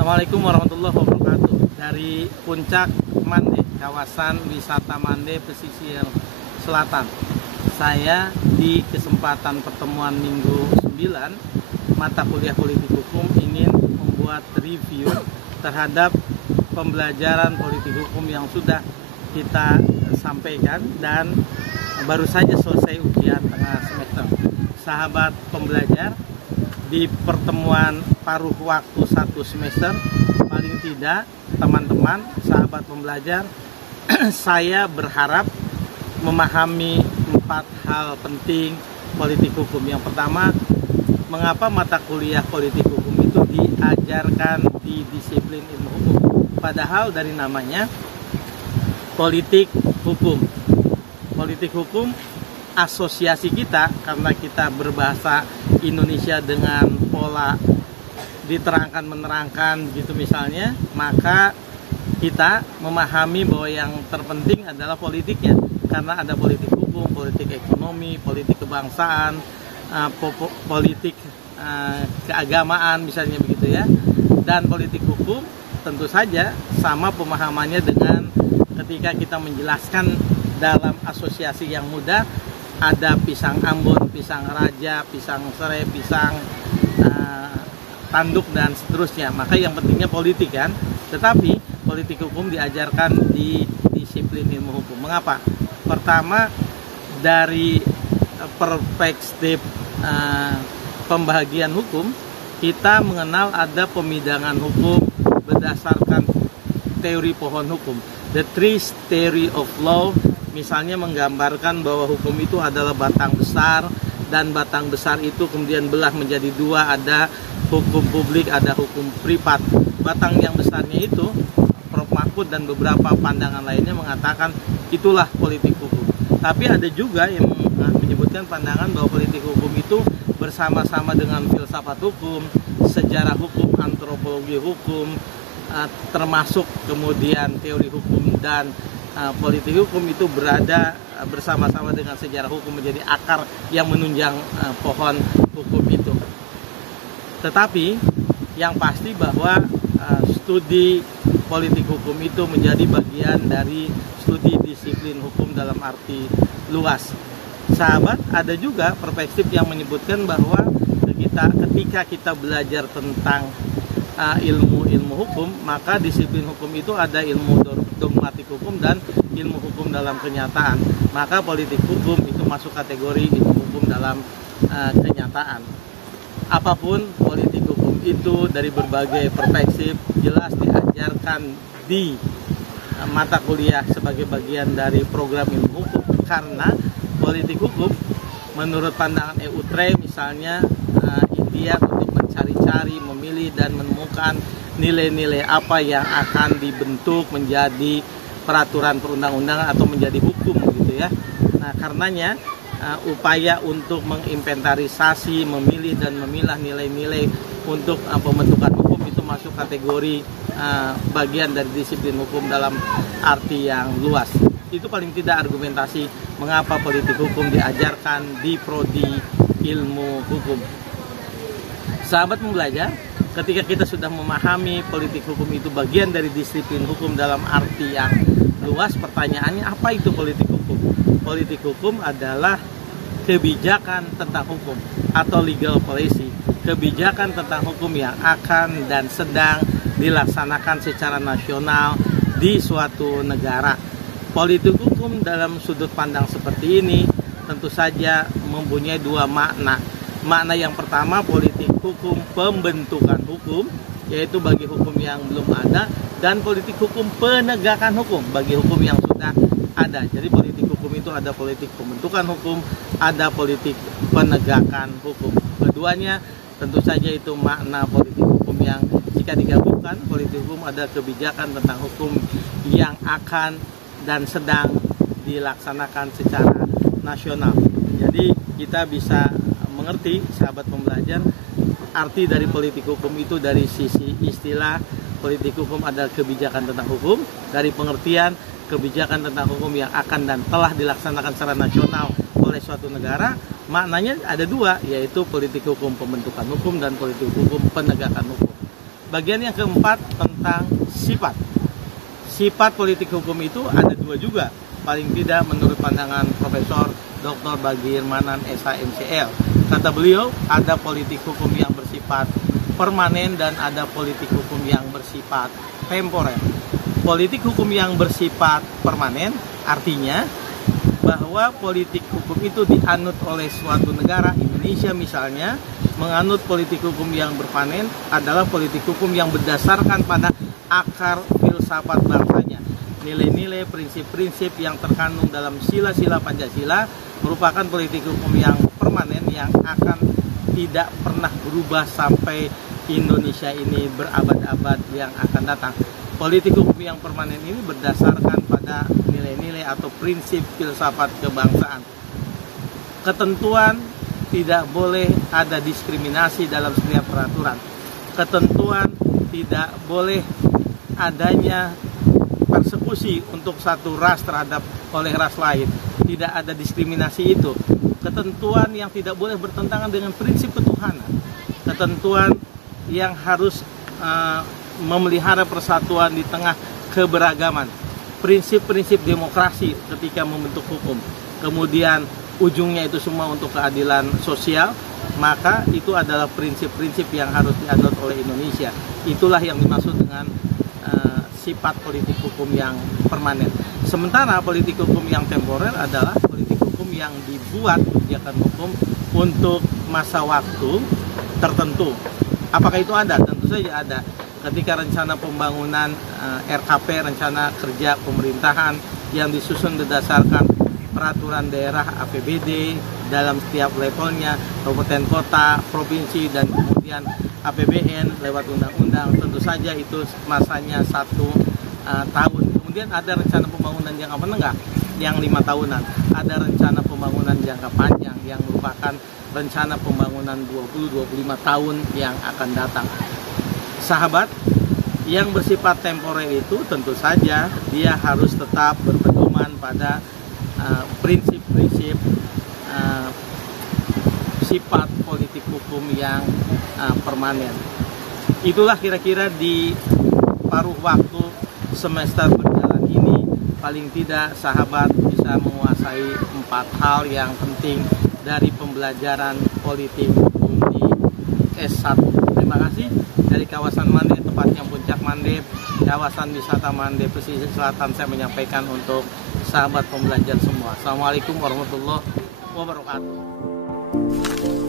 Assalamualaikum warahmatullahi wabarakatuh. Dari Puncak Mande, kawasan wisata Mande pesisir selatan. Saya di kesempatan pertemuan Minggu 9 mata kuliah politik hukum ingin membuat review terhadap pembelajaran politik hukum yang sudah kita sampaikan dan baru saja selesai ujian tengah semester. Sahabat pembelajar, di pertemuan paruh waktu 1 semester, paling tidak teman-teman, sahabat pembelajar, saya berharap memahami 4 hal penting politik hukum. Yang pertama, mengapa mata kuliah politik hukum itu diajarkan di disiplin ilmu hukum, padahal dari namanya politik hukum. Politik hukum asosiasi kita, karena kita berbahasa Indonesia dengan pola diterangkan menerangkan gitu misalnya, maka kita memahami bahwa yang terpenting adalah politiknya, karena ada politik hukum, politik ekonomi, politik kebangsaan, politik keagamaan misalnya begitu ya. Dan politik hukum tentu saja sama pemahamannya dengan ketika kita menjelaskan dalam asosiasi yang mudah, ada pisang Ambon, pisang Raja, pisang serai, pisang tanduk dan seterusnya. Maka yang pentingnya politik kan. Tetapi politik hukum diajarkan di disiplin ilmu hukum. Mengapa? Pertama, dari perspektif pembahagian hukum, kita mengenal ada pemidangan hukum berdasarkan teori pohon hukum, the three theory of law. Misalnya menggambarkan bahwa hukum itu adalah batang besar, dan batang besar itu kemudian belah menjadi dua, ada hukum publik, ada hukum privat. Batang yang besarnya itu, Prof. Mahfud dan beberapa pandangan lainnya mengatakan itulah politik hukum. Tapi ada juga yang menyebutkan pandangan bahwa politik hukum itu bersama-sama dengan filsafat hukum, sejarah hukum, antropologi hukum, termasuk kemudian teori hukum, dan politik hukum itu berada bersama-sama dengan sejarah hukum menjadi akar yang menunjang pohon hukum itu. Tetapi yang pasti bahwa studi politik hukum itu menjadi bagian dari studi disiplin hukum dalam arti luas. Sahabat, ada juga perspektif yang menyebutkan bahwa ketika kita belajar tentang ilmu hukum, maka disiplin hukum itu ada ilmu dogmatik hukum dan ilmu hukum dalam kenyataan. Maka politik hukum itu masuk kategori ilmu hukum dalam kenyataan. Apapun politik hukum itu dari berbagai perspektif jelas diajarkan di mata kuliah sebagai bagian dari program ilmu hukum, karena politik hukum menurut pandangan Eutre misalnya ikhtiar untuk mencari-cari, memilih dan menemukan nilai-nilai apa yang akan dibentuk menjadi peraturan perundang-undangan atau menjadi hukum gitu ya. Nah, karenanya upaya untuk menginventarisasi, memilih dan memilah nilai-nilai untuk pembentukan hukum itu masuk kategori bagian dari disiplin hukum dalam arti yang luas. Itu paling tidak argumentasi mengapa politik hukum diajarkan di prodi ilmu hukum. Sahabat pembelajar, ketika kita sudah memahami politik hukum itu bagian dari disiplin hukum dalam arti yang luas, pertanyaannya apa itu politik hukum? Politik hukum adalah kebijakan tentang hukum atau legal policy, kebijakan tentang hukum yang akan dan sedang dilaksanakan secara nasional di suatu negara. Politik hukum dalam sudut pandang seperti ini tentu saja mempunyai dua makna. Makna yang pertama, politik hukum pembentukan hukum, yaitu bagi hukum yang belum ada, dan politik hukum penegakan hukum bagi hukum yang sudah ada. Jadi politik hukum itu ada politik pembentukan hukum, ada politik penegakan hukum. Keduanya tentu saja itu makna politik hukum yang jika digabungkan, politik hukum ada kebijakan tentang hukum yang akan dan sedang dilaksanakan secara nasional. Jadi kita bisa mengerti, sahabat pembelajar, arti dari politik hukum itu dari sisi istilah. Politik hukum adalah kebijakan tentang hukum, dari pengertian kebijakan tentang hukum yang akan dan telah dilaksanakan secara nasional oleh suatu negara. Maknanya ada dua, yaitu politik hukum pembentukan hukum dan politik hukum penegakan hukum. Bagian yang keempat tentang sifat. Sifat politik hukum itu ada dua juga, paling tidak menurut pandangan Profesor Dr. Bagir Manan SHMCL. Kata beliau, ada politik hukum yang bersifat permanen dan ada politik hukum yang bersifat temporer. Politik hukum yang bersifat permanen artinya bahwa politik hukum itu dianut oleh suatu negara. Indonesia misalnya menganut politik hukum yang permanen adalah politik hukum yang berdasarkan pada akar filsafat bangsanya. Nilai-nilai, prinsip-prinsip yang terkandung dalam sila-sila Pancasila merupakan politik hukum yang permanen yang akan tidak pernah berubah sampai Indonesia ini berabad-abad yang akan datang. Politik hukum yang permanen ini berdasarkan pada nilai-nilai atau prinsip filsafat kebangsaan. Ketentuan tidak boleh ada diskriminasi dalam setiap peraturan. Ketentuan tidak boleh adanya persekusi untuk satu ras terhadap oleh ras lain. Tidak ada diskriminasi itu. Ketentuan yang tidak boleh bertentangan dengan prinsip ketuhanan. Ketentuan yang harus memelihara persatuan di tengah keberagaman. Prinsip-prinsip demokrasi ketika membentuk hukum. Kemudian ujungnya itu semua untuk keadilan sosial, maka itu adalah prinsip-prinsip yang harus dianut oleh Indonesia. Itulah yang dimaksud dengan sifat politik hukum yang permanen. Sementara politik hukum yang temporer adalah politik hukum yang dibuat kebijakan hukum untuk masa waktu tertentu. Apakah itu ada? Tentu saja ada. Ketika rencana pembangunan RKP, rencana kerja pemerintahan yang disusun berdasarkan peraturan daerah APBD dalam setiap levelnya, kabupaten kota, provinsi, dan kemudian APBN lewat undang-undang, tentu saja itu masanya 1 tahun. Kemudian ada rencana pembangunan jangka menengah yang 5 tahunan, ada rencana pembangunan jangka panjang yang merupakan rencana pembangunan 20-25 tahun yang akan datang. Sahabat, yang bersifat temporer itu tentu saja dia harus tetap berpedoman pada prinsip-prinsip sifat politik hukum yang permanen. Itulah kira-kira di paruh waktu semester berjalan ini, paling tidak sahabat bisa menguasai 4 hal yang penting dari pembelajaran politik hukum di S1. Terima kasih. Dari kawasan Mande, tepatnya Puncak Mande, kawasan wisata Mande pesisir selatan, saya menyampaikan untuk sahabat pembelajar semua. Assalamualaikum warahmatullahi wabarakatuh.